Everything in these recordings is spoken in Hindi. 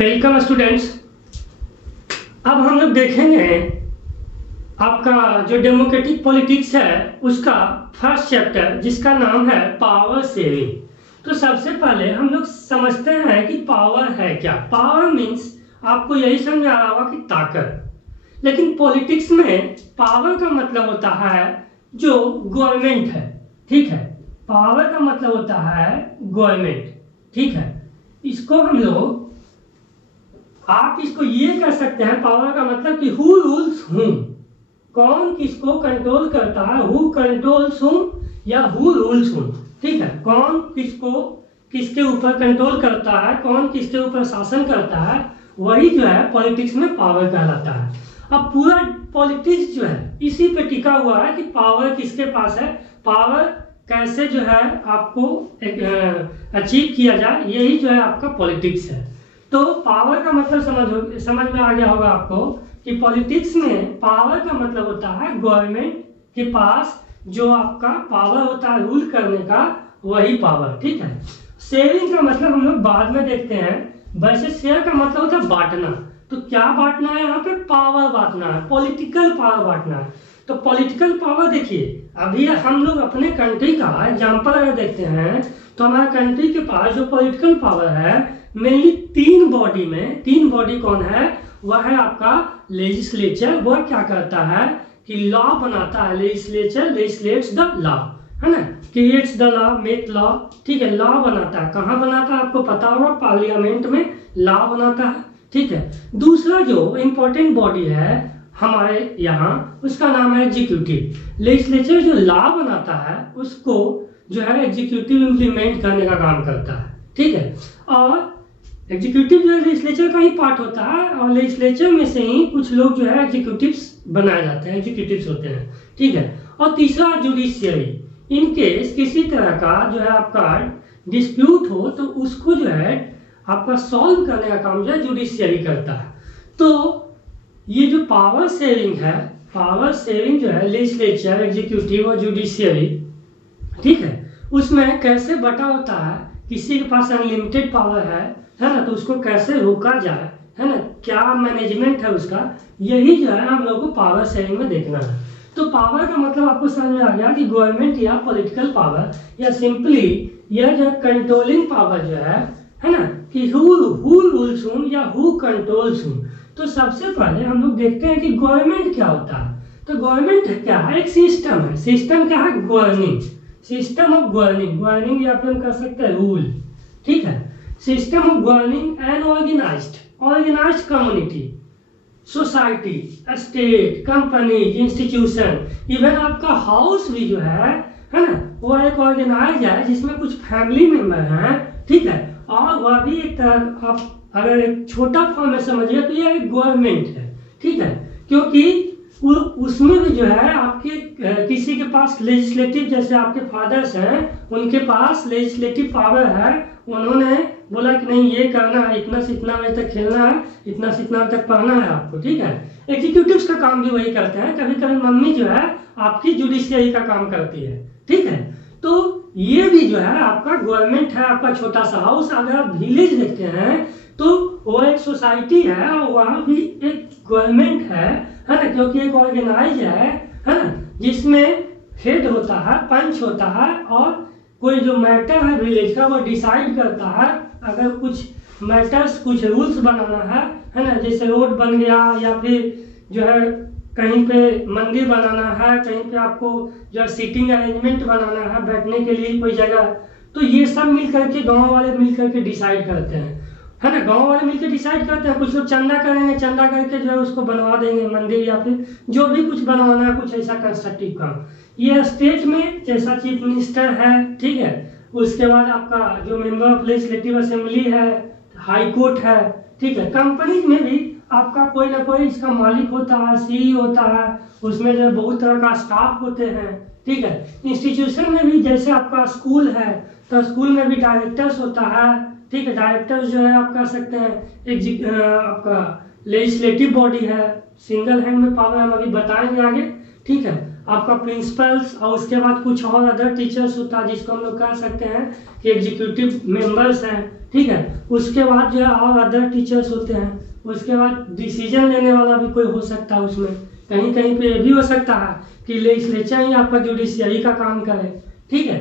Welcome students. अब हम लोग देखेंगे आपका जो डेमोक्रेटिक पॉलिटिक्स है उसका फर्स्ट चैप्टर जिसका नाम है पावर सेविंग। तो सबसे पहले हम लोग समझते हैं कि पावर है क्या। पावर मीन्स आपको यही समझ आ रहा होगा कि ताकत, लेकिन पॉलिटिक्स में पावर का मतलब होता है जो गवर्नमेंट है। ठीक है, पावर का मतलब होता है गवर्नमेंट। ठीक है, इसको हम लोग आप इसको ये कह सकते हैं, पावर का मतलब कि हु रूल्स हुम, कौन किसको कंट्रोल करता है, हु कंट्रोल्स हुम या हु रूल्स हुम। ठीक है, कौन किसको किसके ऊपर कंट्रोल करता है, कौन किसके ऊपर शासन करता है, वही जो है पॉलिटिक्स में पावर कहलाता है। अब पूरा पॉलिटिक्स जो है इसी पे टिका हुआ है कि पावर किसके पास है, पावर कैसे जो है आपको अचीव किया जाए, यही जो है आपका पॉलिटिक्स है। तो पावर का मतलब समझ में आ गया होगा आपको कि पॉलिटिक्स में पावर का मतलब होता है गवर्नमेंट के पास जो आपका पावर होता है रूल करने का, वही पावर। ठीक है, शेयरिंग का मतलब हम लोग बाद में देखते हैं। वैसे शेयर का मतलब होता है बांटना। तो क्या बांटना है यहाँ पे, पावर बांटना है, पॉलिटिकल पावर बांटना है। तो पॉलिटिकल पावर देखिए, अभी हम लोग अपने कंट्री का एग्जाम्पल अगर देखते हैं तो हमारे कंट्री के पास जो पॉलिटिकल पावर है मेनली तीन बॉडी कौन है, वह है आपका लेजिस्लेचर। वह क्या करता है कि लॉ बनाता है, लेजिस्लेचर लेजिस्लेट्स द लॉ, है ना, creates the law, make law. ठीक है, लॉ बनाता है, कहाँ बनाता है आपको पता होगा, पार्लियामेंट में लॉ बनाता है। ठीक है, दूसरा जो इम्पोर्टेंट बॉडी है हमारे यहाँ, उसका नाम है एग्जीक्यूटिव। लेजिस्लेचर जो लॉ बनाता है उसको जो है एग्जीक्यूटिव इम्प्लीमेंट करने का काम करता है। ठीक है, और एग्जीक्यूटिव जो है लेजिस्लेचर का ही पार्ट होता है, और लेजिस्लेचर में से ही कुछ लोग जो है एग्जीक्यूटिव्स बनाए जाते हैं, एग्जीक्यूटिव्स होते हैं। ठीक है, और तीसरा जुडिशियरी। इन केस किसी तरह का जो है आपका डिस्प्यूट हो तो उसको जो है आपका सॉल्व करने का काम जो है जुडिशियरी करता है। तो ये जो पावर शेयरिंग है, पावर शेयरिंग जो है लेजिस्लेचर, एग्जीक्यूटिव और जुडिशियरी, ठीक है, उसमें कैसे बटा होता है। किसी के पास अनलिमिटेड पावर है ना, तो उसको कैसे रोका जाए, है ना, क्या मैनेजमेंट है उसका, यही जो है हम लोगों को पावर शेयरिंग में देखना है। तो पावर का मतलब आपको समझ में आ गया कि गवर्नमेंट या पॉलिटिकल पावर या सिंपली यह जो कंट्रोलिंग पावर जो है ना, कि हु रूल्स हुम या हु कंट्रोल्स हुम। तो सबसे पहले हम लोग देखते हैं कि गवर्नमेंट क्या होता है। तो गवर्नमेंट क्या है, एक सिस्टम है। सिस्टम क्या है, गवर्निंग, सिस्टम ऑफ गवर्निंग या फिर हम कह सकते हैं रूल। ठीक है, system of governing and organised community, society, state, company, institution, even आपका हाउस भी जो है ना, वो एक ऑर्गेनाइज है जिसमें कुछ फैमिली मेंबर हैं। ठीक है, और वह भी एक तरह आप अगर एक छोटा फॉर्म में समझिए तो यह एक गवर्नमेंट है। ठीक है, क्योंकि उसमें भी जो है आपके किसी के पास लेजिस्लेटिव, जैसे आपके फादर्स हैं उनके पास लेजिस्लेटिव पावर है, उन्होंने बोला कि नहीं ये करना है, इतना से इतना बजे तक खेलना है, इतना से इतना बजे तक पढ़ना है आपको। ठीक है, एग्जीक्यूटिव्स का काम भी वही करते हैं। कभी कभी मम्मी जो है आपकी जुडिशियरी का काम करती है। ठीक है, तो ये भी जो है आपका गवर्नमेंट है, आपका छोटा सा हाउस। अगर आप विलेज देखते हैं तो वो एक सोसाइटी है और वहाँ भी एक गवर्नमेंट है ना, क्योंकि एक ऑर्गेनाइज है ना, जिसमें हेड होता है, पंच होता है, और कोई जो मैटर है विलेज का वो डिसाइड करता है। अगर कुछ मैटर्स, कुछ रूल्स बनाना है ना, जैसे रोड बन गया या फिर जो है कहीं पे मंदिर बनाना है, कहीं पे आपको जो है सीटिंग अरेंजमेंट बनाना है, बैठने के लिए कोई जगह, तो ये सब मिल करके गाँव वाले मिल करके डिसाइड करते हैं, है ना। गांव वाले मिलकर डिसाइड करते हैं, कुछ लोग चंदा करेंगे, चंदा करके जो है उसको बनवा देंगे मंदिर या फिर जो भी कुछ बनवाना है, कुछ ऐसा कंस्ट्रक्टिव काम। ये स्टेट में जैसा चीफ मिनिस्टर है, ठीक है, उसके बाद आपका जो मेंबर ऑफ लेजिस्लेटिव असेंबली है, हाई कोर्ट है। ठीक है, कंपनी में भी आपका कोई ना कोई इसका मालिक होता है, सीईओ होता है, उसमें जो है बहुत तरह का स्टाफ होते हैं। ठीक है, इंस्टीट्यूशन में भी जैसे आपका स्कूल है तो स्कूल में भी डायरेक्टर्स होता है। ठीक है, डायरेक्टर्स जो है आप कह सकते हैं आपका लेजिस्लेटिव बॉडी है, सिंगल हैंड में पावर हम अभी बताएंगे आगे। ठीक है, आपका प्रिंसिपल्स और उसके बाद कुछ और अदर टीचर्स होता है जिसको हम लोग कह सकते हैं कि एग्जीक्यूटिव मेंबर्स हैं, ठीक है। उसके बाद जो है और अदर टीचर्स होते हैं। उसके बाद डिसीजन लेने वाला भी कोई हो सकता है उसमें, कहीं कहीं पे ये भी हो सकता है कि लेजिस्लेचर ही आपका जुडिशियरी का काम करे, ठीक है।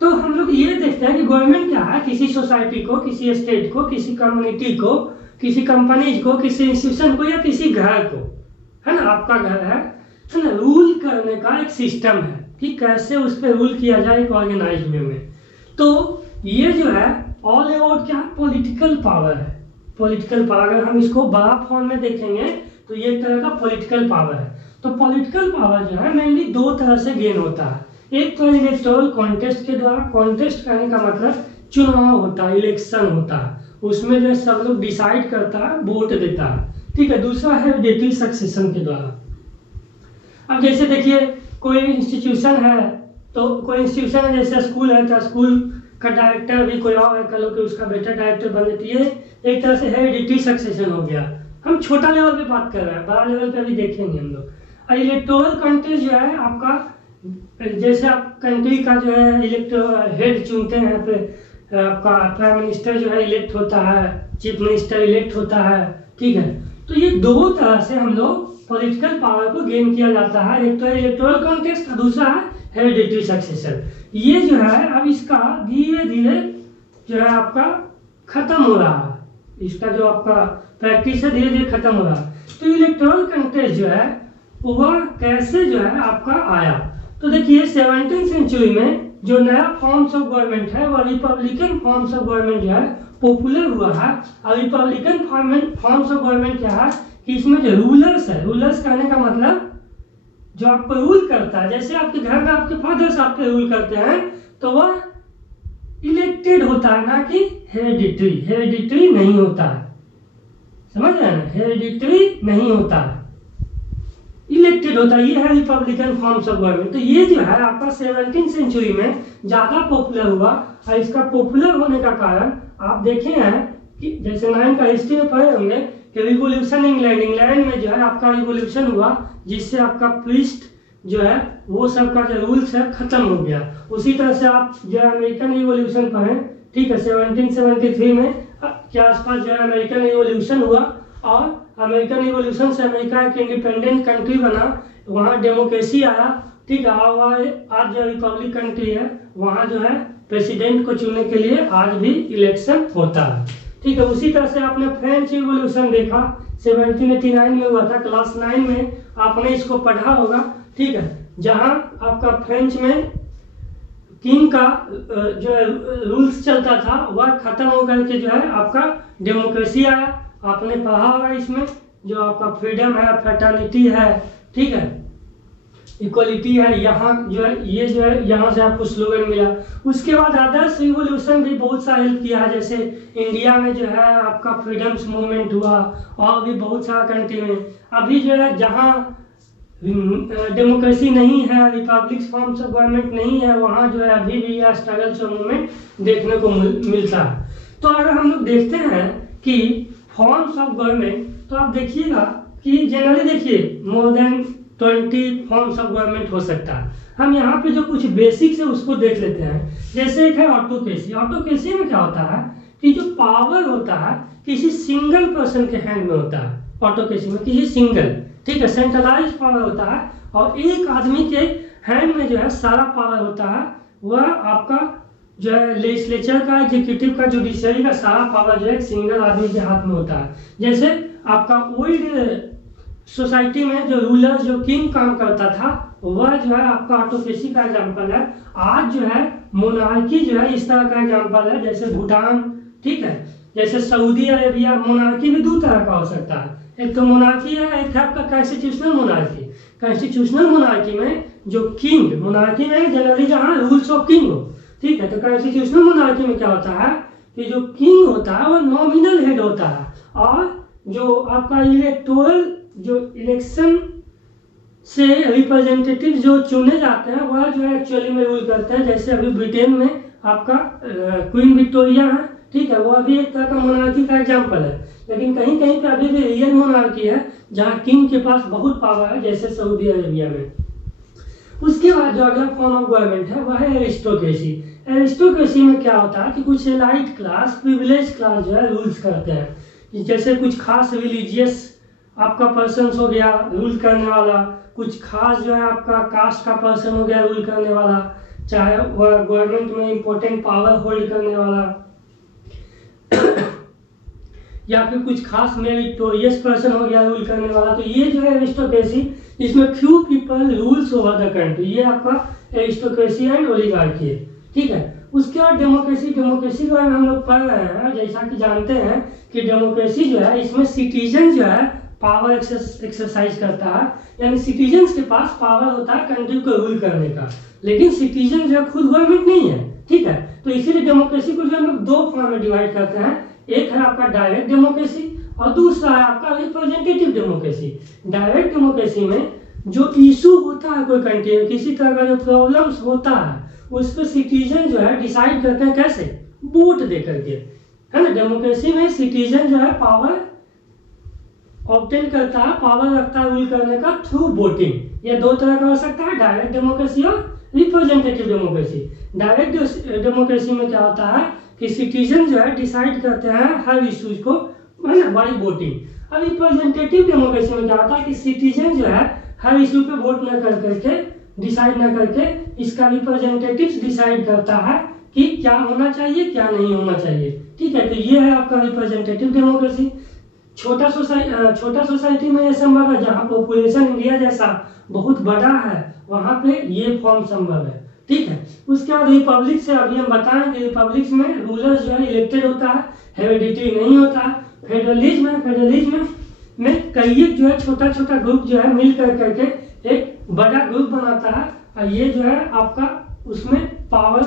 तो हम लोग ये देखते हैं कि गवर्नमेंट क्या है, किसी सोसाइटी को, किसी स्टेट को, किसी कम्युनिटी को, किसी कंपनीज को, किसी इंस्टीट्यूशन को या किसी घर को, है ना, आपका घर है ना, रूल करने का एक सिस्टम है कि कैसे उस पर रूल किया जाए एक ऑर्गेनाइज वे में। तो ये जो है ऑल अबाउट क्या पॉलिटिकल पावर है। पॉलिटिकल पावर अगर हम इसको बड़ा फॉर्म में देखेंगे तो ये एक तरह का पॉलिटिकल पावर है। तो पॉलिटिकल पावर जो है मेनली दो तरह से गेन होता है। एक तो इलेक्टोरल कॉन्टेस्ट के द्वारा, कॉन्टेस्ट करने का मतलब चुनाव होता है, इलेक्शन होता है, उसमें जो सब लोग डिसाइड करता है, वोट देता है, ठीक है। दूसरा है हेरिडिटरी सक्सेशन के द्वारा। अब जैसे देखिए कोई इंस्टीट्यूशन है, तो कोई इंस्टीट्यूशन है जैसे स्कूल है तो स्कूल का डायरेक्टर भी कोई और है, कह लो कि उसका बेटा डायरेक्टर बन जाती है, एक तरह से हेरिडिटरी सक्सेशन हो गया। हम छोटा लेवल पे बात कर रहे हैं, बड़ा लेवल पे अभी देखेंगे हम लोग। इलेक्टोरल कॉन्टेस्ट जो है आपका, जैसे आप कंट्री का जो है हेड चुनते हैं, पे आपका प्राइम मिनिस्टर जो है इलेक्ट होता है, चीफ मिनिस्टर इलेक्ट होता है, ठीक है। तो ये दो तरह से हम लोग पॉलिटिकल पावर को गेन किया जाता है, एक तो इलेक्टोरल कॉन्टेस्ट और दूसरा है हेरिडिटरी सक्सेशन। ये जो है अब इसका धीरे धीरे जो है आपका खत्म हो रहा है, इसका जो आपका प्रैक्टिस है धीरे धीरे खत्म हो रहा है। तो इलेक्टोरल कॉन्टेस्ट जो है वह कैसे जो है आपका आया, तो देखिए 17वीं सेंचुरी में जो नया फॉर्म्स ऑफ गवर्नमेंट है वह रिपब्लिकन फॉर्म्स ऑफ गवर्नमेंट जो है पॉपुलर हुआ है। और रिपब्लिकन फॉर्म्स ऑफ गवर्नमेंट क्या है कि इसमें जो रूलर्स है, रूलर्स कहने का मतलब जो आपको रूल करता है, जैसे आपके घर में आपके फादर्स आप पे रूल करते हैं तो वह इलेक्टेड होता है, ना कि हेरिडिटरी। हेरिडिटरी नहीं होता है, समझ रहे हैं ना, हेरिडिटरी नहीं होता है, इलेक्टेड होता है। ये है रिपब्लिकन फॉर्म्स ऑफ गवर्नमेंट। तो ये जो है आपका 17वीं सेंचुरी में ज्यादा पॉपुलर हुआ। और इसका पॉपुलर होने का कारण आप देखे हैं कि जैसे 9 का हिस्ट्री में पढ़े होंगे कि रिवोल्यूशन इंग्लैंड में जो है आपका रिवोल्यूशन हुआ, जिससे आपका प्रीस्ट जो है वो सब का जो रूल्स है खत्म हो गया। उसी तरह से आप जो है अमेरिकन रिवोल्यूशन पढ़ें, ठीक है, 1773 में के आसपास जो है अमेरिकन रिवोल्यूशन हुआ, और अमेरिकन रिवोल्यूशन से अमेरिका एक इंडिपेंडेंट कंट्री बना, वहाँ डेमोक्रेसी आया, ठीक है। और आज जो रिपब्लिक कंट्री है वहाँ जो है प्रेसिडेंट को चुनने के लिए आज भी इलेक्शन होता है, ठीक है। उसी तरह से आपने फ्रेंच रिवोल्यूशन देखा 1789 में हुआ था, क्लास 9 में आपने इसको पढ़ा होगा, ठीक है। जहाँ आपका फ्रेंच में किंग का जो है रूल्स चलता था वह खत्म होकर के जो है आपका डेमोक्रेसी आया। आपने पढ़ा होगा इसमें जो आपका फ्रीडम है, फ्रेटर्निटी है, ठीक है, इक्वलिटी है, यहाँ जो है ये जो है यहाँ से आपको स्लोगन मिला। उसके बाद अदर्स रिवोल्यूशन भी बहुत सा हेल्प किया है, जैसे इंडिया में जो है आपका फ्रीडम्स मूवमेंट हुआ, और भी बहुत सारा कंट्री में। अभी जो है जहाँ डेमोक्रेसी नहीं है, रिपब्लिक फॉर्म्स ऑफ गवर्नमेंट नहीं है, वहाँ जो है अभी भी यह स्ट्रगल्स और मूवमेंट देखने को मिलता है। तो अगर हम लोग देखते हैं कि फॉर्म्स ऑफ गवर्नमेंट, तो आप देखिएगा कि जनरली देखिए more than 20 forms of government हो सकता है। हम यहाँ पे जो कुछ बेसिक्स है उसको देख लेते हैं। जैसे एक है ऑटोक्रेसी। ऑटोक्रेसी में क्या होता है कि जो पावर होता है किसी सिंगल पर्सन के हैंड में होता है। ऑटोक्रेसी में किसी सिंगल, ठीक है, सेंट्रलाइज पावर होता है, और एक आदमी के हैंड में जो है सारा पावर होता है। वह आपका जो है लेजिस्लेचर का, एग्जीक्यूटिव का, जुडिशियरी का सारा पावर जो है एक सिंगल आदमी के हाथ में होता है। जैसे आपका ओल्ड सोसाइटी में जो रूलर, जो किंग काम करता था, वह जो है आपका ऑटोक्रेसी का एग्जाम्पल है। आज जो है मोनार्की जो है इस तरह का एग्जाम्पल है, जैसे भूटान, ठीक है, जैसे सऊदी अरेबिया। मोनार्की भी दो तरह का हो सकता है, एक तो मोनार्की है, एक है आपका कॉन्स्टिट्यूशनल मोनार्की। कॉन्स्टिट्यूशनल मोनार्की में जो किंग, मोनार्की में जनरली जहाँ रूल्स ऑफ किंग हो, ठीक है, तो कॉन्स्टिट्यूशनल मोनार्की में क्या होता है कि जो किंग होता है वो नॉमिनल हेड होता है, और जो आपका इलेक्टोरल, जो इलेक्शन से रिप्रेजेंटेटिव जो चुने जाते हैं वह जो है एक्चुअली में रूल करते हैं। जैसे अभी ब्रिटेन में आपका क्वीन विक्टोरिया है, ठीक है, वो अभी एक तरह का मोनार्की का एग्जाम्पल है। लेकिन कहीं कहीं पे अभी भी रियल मोनार्की है जहाँ किंग के पास बहुत पावर है, जैसे सऊदी अरेबिया में, उसके बाद जो अगला फॉर्म ऑफ गवर्नमेंट है वह है एरिस्टोक्रेसी। एरिस्टोक्रेसी में क्या होता है कि कुछ एलाइट क्लास, प्रिविलेज क्लास जो है रूल्स करते हैं। जैसे कुछ खास रिलीजियस आपका पर्सन हो गया रूल करने वाला, कुछ खास जो है आपका कास्ट का पर्सन हो गया रूल करने वाला, चाहे वह गवर्नमेंट में इंपॉर्टेंट पावर होल्ड करने वाला या फिर कुछ खास मेरिटोरियस पर्सन हो गया रूल करने वाला। तो ये जो है एरिस्टोक्रेसी, इसमें few people rules over the country, ये आपका एरिस्टोक्रेसी एंड ओलिगार्की है। ठीक है, उसके बाद डेमोक्रेसी। डेमोक्रेसी के बारे में हम लोग पढ़ रहे हैं, जैसा कि जानते हैं कि डेमोक्रेसी जो है इसमें सिटीजन जो है पावर एक्सरसाइज करता है, यानी सिटीजन्स के पास पावर होता है कंट्री को रूल करने का, लेकिन सिटीजन जो है खुद गवर्नमेंट नहीं है। ठीक है, तो इसीलिए डेमोक्रेसी को जो हम लोग दो फॉर्म में डिवाइड करते हैं, एक है आपका डायरेक्ट डेमोक्रेसी और दूसरा है आपका रिप्रेजेंटेटिव डेमोक्रेसी। डायरेक्ट डेमोक्रेसी में जो इशू होता है कोई कंट्री में, किसी तरह का जो प्रॉब्लम्स होता है, उस पर सिटीजन जो है डिसाइड करते हैं, कैसे? वोट दे करके, है ना। डेमोक्रेसी में सिटीजन जो है पावर ऑब्टेन करता है, पावर रखता है रूल करने का थ्रू वोटिंग। ये दो तरह का हो सकता है, डायरेक्ट डेमोक्रेसी और रिप्रेजेंटेटिव डेमोक्रेसी। डायरेक्ट डेमोक्रेसी में क्या होता है कि सिटीजन जो है डिसाइड करते हैं हर इश्यूज को, है ना, बाई वोटिंग। और रिप्रेजेंटेटिव डेमोक्रेसी में क्या होता है कि सिटीजन जो है हर इश्यू पे वोट न कर करके, डिसाइड न करके, इसका रिप्रेजेंटेटिव डिसाइड करता है कि क्या होना चाहिए क्या नहीं होना चाहिए। ठीक है, तो ये है आपका रिप्रेजेंटेटिव डेमोक्रेसी। छोटा सोसाइटी में ये संभव है, जहाँ पॉपुलेशन इंडिया जैसा बहुत बड़ा है वहाँ पे ये फॉर्म संभव है। ठीक है, उसके बाद रिपब्लिक से अभी हम बताएं कि रिपब्लिक में रूलर जो है इलेक्टेड होता है, हेरिडिटरी नहीं होता है। फेडरलिज्म में कई जो है छोटा छोटा ग्रुप जो है मिल कर करके एक बड़ा ग्रुप बनाता है, और ये जो है आपका उसमें पावर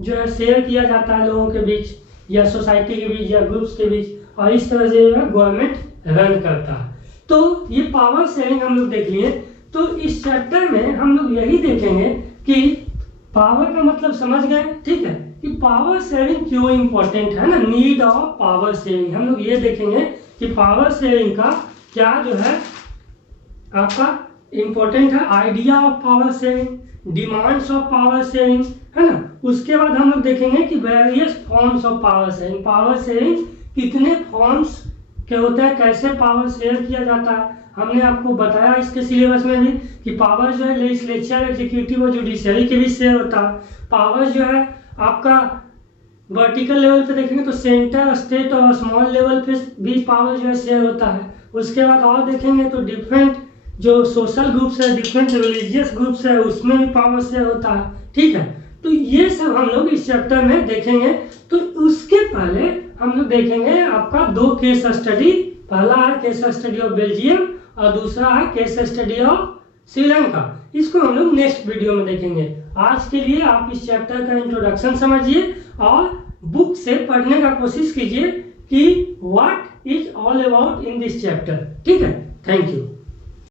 जो है शेयर किया जाता है लोगों के बीच या सोसाइटी के बीच या ग्रुप्स के बीच, और इस तरह से गवर्नमेंट रन करता है। तो ये पावर शेयरिंग हम लोग देख लिए। तो इस चैप्टर में हम लोग यही देखेंगे कि पावर का मतलब समझ गए, ठीक है, कि पावर शेयरिंग क्यों इंपॉर्टेंट है ना, नीड ऑफ पावर शेयरिंग। हम लोग ये देखेंगे कि पावर शेयरिंग का क्या जो है आपका इंपॉर्टेंट है, idea of power sharing, demands of power sharing, है ना। उसके बाद हम लोग देखेंगे कि various forms of power sharing, power sharing कितने फॉर्म्स के होते हैं, कैसे पावर शेयर किया जाता है। हमने आपको बताया इसके सिलेबस में भी कि पावर जो है लेजिस्लेचर, एग्जीक्यूटिव और जुडिशरी के भी शेयर होता है। पावर जो है आपका वर्टिकल लेवल पे देखेंगे तो सेंटर, स्टेट और स्मॉल लेवल पे भी पावर जो है शेयर होता है। उसके बाद और देखेंगे तो डिफरेंट जो सोशल ग्रुप्स है, डिफरेंट रिलीजियस ग्रुप्स है, उसमें भी पावर शेयर होता है। ठीक है, तो ये सब हम लोग इस चैप्टर में देखेंगे। तो उसके पहले हम लोग देखेंगे आपका दो केस स्टडी, पहला है केस स्टडी ऑफ बेल्जियम और दूसरा है केस स्टडी ऑफ श्रीलंका। इसको हम लोग नेक्स्ट वीडियो में देखेंगे। आज के लिए आप इस चैप्टर का इंट्रोडक्शन समझिए और बुक से पढ़ने का कोशिश कीजिए कि what is all about in this chapter. ठीक है, थैंक यू।